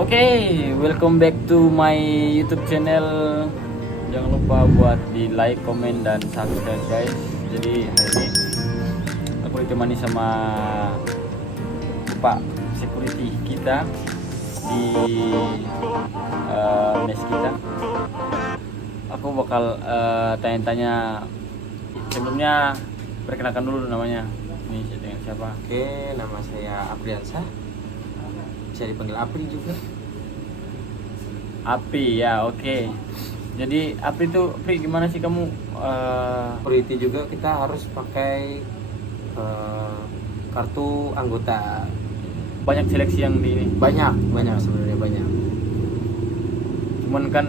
Oke, welcome back to my YouTube channel. Jangan lupa buat di like, comment, dan subscribe guys. Jadi hari ini aku ditemani sama Pak Security kita di mes kita. Aku bakal tanya-tanya. Sebelumnya perkenalkan dulu namanya. Ini dengan siapa? Oke, nama saya Apriansyah. Bisa dipanggil Apri juga. Api ya, oke. Jadi Api itu, Pri, gimana sih kamu? Security juga kita harus pakai kartu anggota. Banyak seleksi yang di ini. Banyak sebenarnya banyak. Cuman kan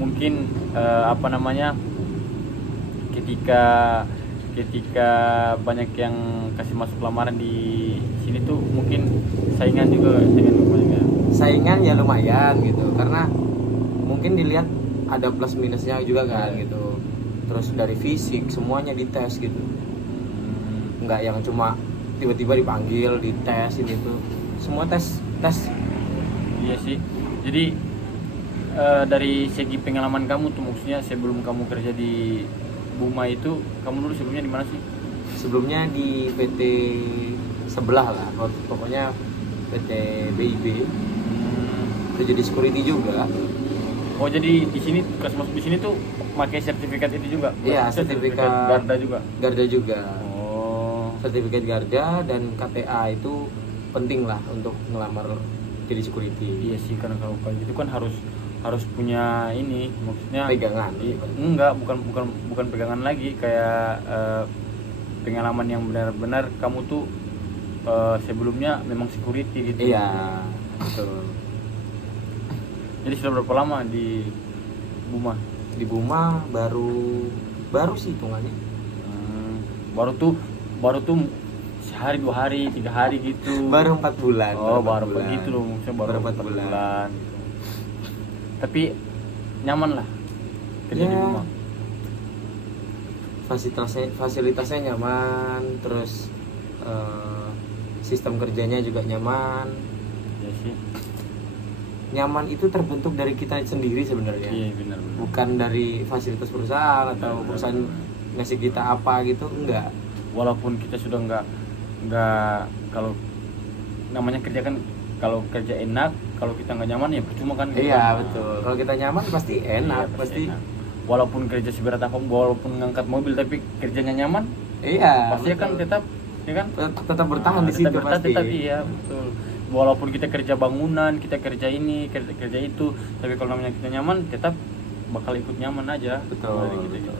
mungkin ketika banyak yang kasih masuk lamaran di sini tuh mungkin saingan banyak. Saingan ya lumayan gitu, karena mungkin dilihat ada plus minusnya juga kan gitu. Terus dari fisik semuanya dites gitu. Nggak yang cuma tiba-tiba dipanggil dites ini tuh. Semua tes. Iya sih. Jadi dari segi pengalaman kamu tuh, maksudnya sebelum kamu kerja di Buma itu, kamu dulu sebelumnya di mana sih? Sebelumnya di PT sebelah lah, pokoknya PT BIB. Itu jadi security juga. Oh, jadi di sini pas masuk di sini tuh pakai sertifikat itu juga? Iya, sertifikat Garda juga. Garda juga. Oh. Sertifikat Garda dan KTA itu penting lah untuk ngelamar jadi security. Iya sih, karena kalau itu kan harus punya ini, maksudnya Pegangan. Enggak, bukan pegangan lagi, kayak pengalaman yang benar-benar kamu tuh sebelumnya memang security gitu. Iya, betul. Jadi sudah berapa lama di Buma? Di Buma baru sih hitungannya. Baru tuh sehari, 2 hari, 3 hari gitu. Baru 4 bulan. Oh, baru bulan. begitu loh, maksudnya baru 4 bulan. Gitu. Tapi nyaman lah kerja di Buma. Fasilitasnya nyaman, terus sistem kerjanya juga nyaman. Ya sih. Nyaman itu terbentuk dari kita sendiri sebenarnya. Iya, benar. Bukan dari fasilitas perusahaan atau perusahaan ngasih kita apa gitu, enggak. Walaupun kita sudah nggak kalau namanya kerja kan, kalau kerja enak, kalau kita nggak nyaman ya percuma kan. Iya, betul. Kalau kita nyaman pasti enak, Iya, pasti. enak. Walaupun kerja seberat apa, walaupun ngangkat mobil tapi kerjanya nyaman, Iya, pasti betul. kan tetap ya kan tetap bertahan di situ pasti. tetap iya, betul. Walaupun kita kerja bangunan, kita kerja ini, kerja itu, tapi kalau namanya kita nyaman, tetap bakal ikut nyaman aja. Betul, Gitu. betul.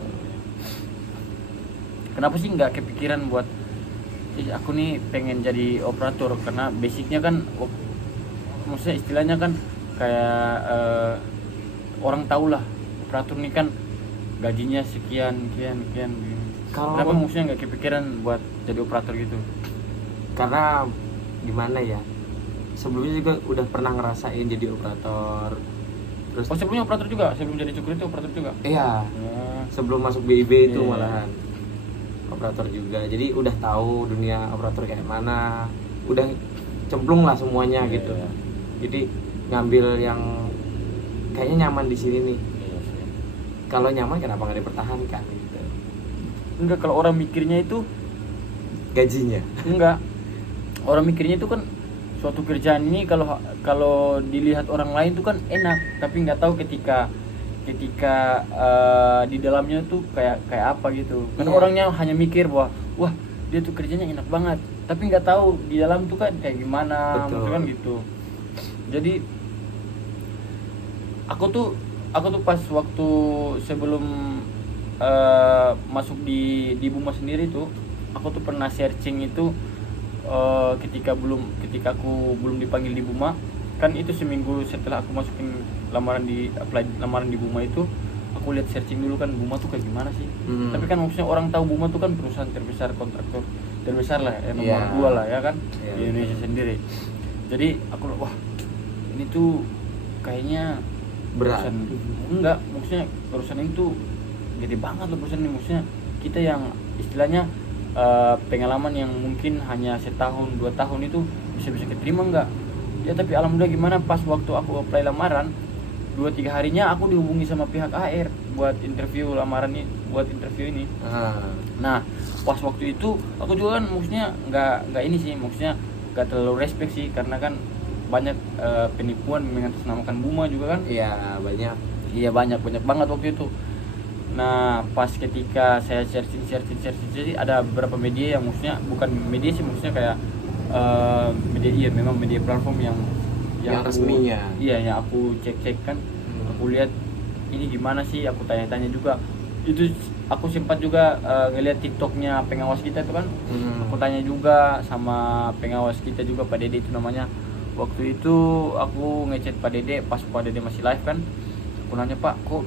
Kenapa sih nggak kepikiran buat aku nih pengen jadi operator? Karena basicnya kan maksudnya istilahnya kan kayak orang tahu lah, operator nih kan gajinya sekian. Kenapa maksudnya nggak kepikiran buat jadi operator gitu? Karena gimana ya, sebelumnya juga udah pernah ngerasain jadi operator. Terus Sebelumnya operator juga, sebelum jadi security operator juga. iya, Ya. sebelum masuk BIB itu Iya. malahan operator juga. Jadi udah tahu dunia operator kayak mana, udah cemplung lah semuanya Iya, gitu. iya. Jadi ngambil yang kayaknya nyaman di sini nih. Iya sih. Kalau nyaman kenapa nggak dipertahankan gitu. Enggak, kalau orang mikirnya itu Gajinya. enggak. Orang mikirnya itu kan suatu kerjaan ini kalau dilihat orang lain tuh kan enak, tapi nggak tahu ketika di dalamnya tuh kayak apa gitu. Kan Iya. orangnya hanya mikir bahwa wah, dia tuh kerjanya enak banget, tapi nggak tahu di dalam tuh kan kayak gimana. Betul. Maksudnya kan gitu. Jadi aku tuh pas waktu sebelum masuk di Buma sendiri tuh, aku tuh pernah searching itu ketika aku belum dipanggil di Buma, kan itu seminggu setelah aku masukin lamaran di Buma itu, aku lihat searching dulu kan Buma tuh kayak gimana sih. Tapi kan maksudnya orang tahu Buma tuh kan perusahaan terbesar, kontraktor terbesar lah, nomor 2 lah ya kan, di Indonesia sendiri. Jadi aku wah, ini tuh kayaknya Berat. Enggak, maksudnya perusahaan ini tuh gede banget loh perusahaan ini. Maksudnya kita yang istilahnya pengalaman yang mungkin hanya setahun 2 tahun itu bisa keterima nggak? Ya tapi alhamdulillah gimana, pas waktu aku apply lamaran 2-3 harinya aku dihubungi sama pihak HR buat interview lamaran ini, buat interview ini. Nah pas waktu itu aku juga kan maksudnya nggak ini sih, maksudnya nggak terlalu respect sih, karena kan banyak penipuan mengatasnamakan Buma juga kan. Iya banyak. Iya banyak banget waktu itu. Nah pas ketika saya searching ada beberapa media yang maksudnya bukan media sih, maksudnya kayak media, iya memang media platform yang Resminya. Iya yang aku cek kan. Aku lihat ini gimana sih, aku tanya-tanya juga. Itu aku sempat juga ngelihat TikToknya pengawas kita itu kan. Aku tanya juga sama pengawas kita juga, Pak Dede itu namanya. Waktu itu aku ngechat Pak Dede pas Pak Dede masih live kan. Aku nanya, Pak, kok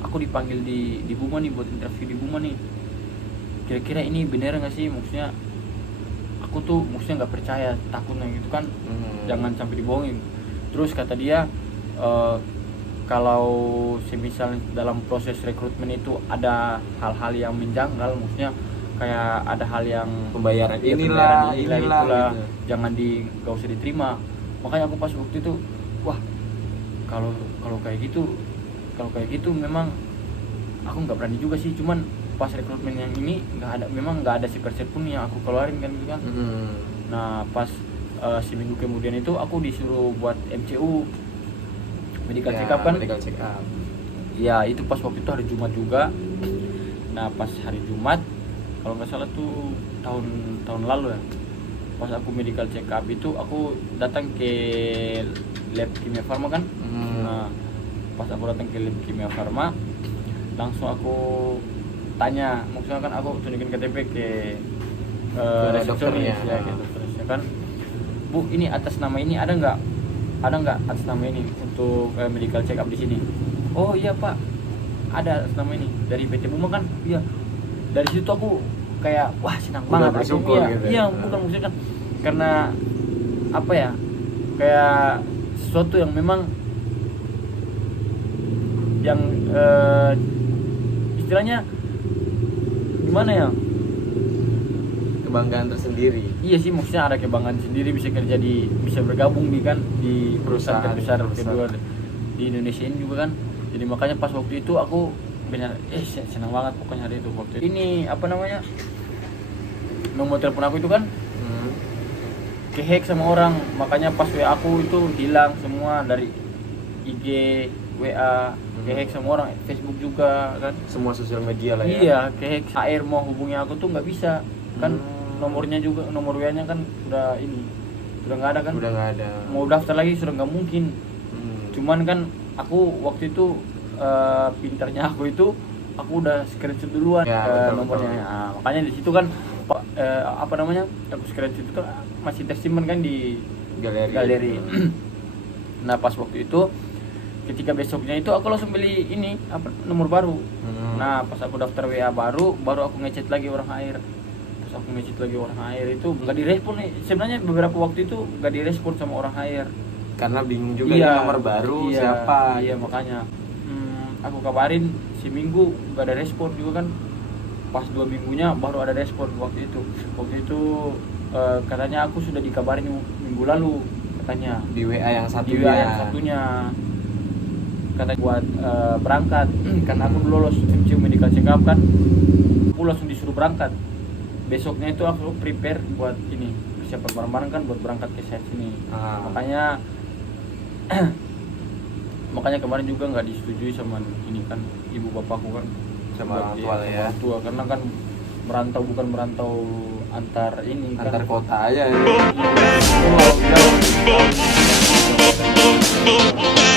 aku dipanggil di Buma nih buat interview di Buma nih. Kira-kira ini bener nggak sih? Maksudnya aku tuh maksudnya nggak percaya, takutnya gitu kan. Jangan sampai dibohongin. Terus kata dia kalau semisal dalam proses rekrutmen itu ada hal-hal yang menjanggal, maksudnya kayak ada hal yang Pembayaran ya, inilah itulah, gitu. jangan gak usah diterima. Makanya aku pas waktu itu wah, kalau kayak gitu memang aku nggak berani juga sih. Cuman pas rekrutmen yang ini memang nggak ada sepersen pun yang aku keluarin kan gitu kan. Nah pas seminggu kemudian itu aku disuruh buat MCU, medical check up kan. Medical check up. Ya itu pas waktu itu hari Jumat juga. Nah pas hari Jumat kalau nggak salah tuh tahun lalu ya, pas aku medical check up itu aku datang ke lab Kimia Farma kan. Nah pas aku datang ke lab Kimia Farma, langsung aku tanya, maksudnya kan aku tunjukin KTP ke resepsionis ya, ke dokternya kan. Bu, ini atas nama ini ada nggak atas nama ini untuk medical check up di sini? Oh iya Pak, ada atas nama ini dari PT Buma kan. Iya. Dari situ aku kayak wah senang banget bersyukur akhirnya. gitu. Iya, bukan maksudnya kan karena apa ya, kayak sesuatu yang memang yang istilahnya gimana ya, Kebanggaan tersendiri. iya sih, maksudnya ada kebanggaan sendiri bisa kerja bisa bergabung nih kan di perusahaan terbesar kedua di Indonesia ini juga kan. Jadi makanya pas waktu itu aku benar senang banget pokoknya hari itu. Waktu ini apa namanya, nomor telepon aku itu kan kehack sama orang, makanya pas WA aku itu hilang semua dari IG, WA, kehack sama orang, Facebook juga kan, Semua sosial media lah ya. iya kehack. HR mau hubungi aku tuh nggak bisa kan. Nomornya juga, nomor WA-nya kan udah nggak ada kan. Udah nggak ada. Mau daftar lagi sudah nggak mungkin. Cuman kan aku waktu itu pintarnya aku udah screenshot duluan Ya, betul, nomornya. betul. Nah, makanya di situ kan apa namanya, aku screenshot itu masih tersimpan kan di galeri. Nah pas waktu itu ketika besoknya itu aku langsung beli ini nomor baru. Nah pas aku daftar WA baru aku ngechat lagi orang HR. Aku ngechat lagi orang HR itu nggak direspon nih. Sebenarnya beberapa waktu itu nggak direspon sama orang HR Karena bingung juga iya, ini nomor baru siapa. Iya gitu. makanya aku kabarin seminggu nggak ada respon juga kan. Pas 2 minggunya baru ada respon waktu itu katanya aku sudah dikabarin minggu lalu katanya Di WA yang satunya kata buat berangkat karena aku lolos MCU medical check up kan. Aku langsung disuruh berangkat. Besoknya itu aku prepare buat ini, persiapan barang-barang kan buat berangkat ke set sini. Makanya kemarin juga nggak disetujui sama ini kan ibu bapakku kan, Sama orang tua lah ya. orang tua, karena kan bukan merantau antar ini Antar kan. kota aja ya. Iya.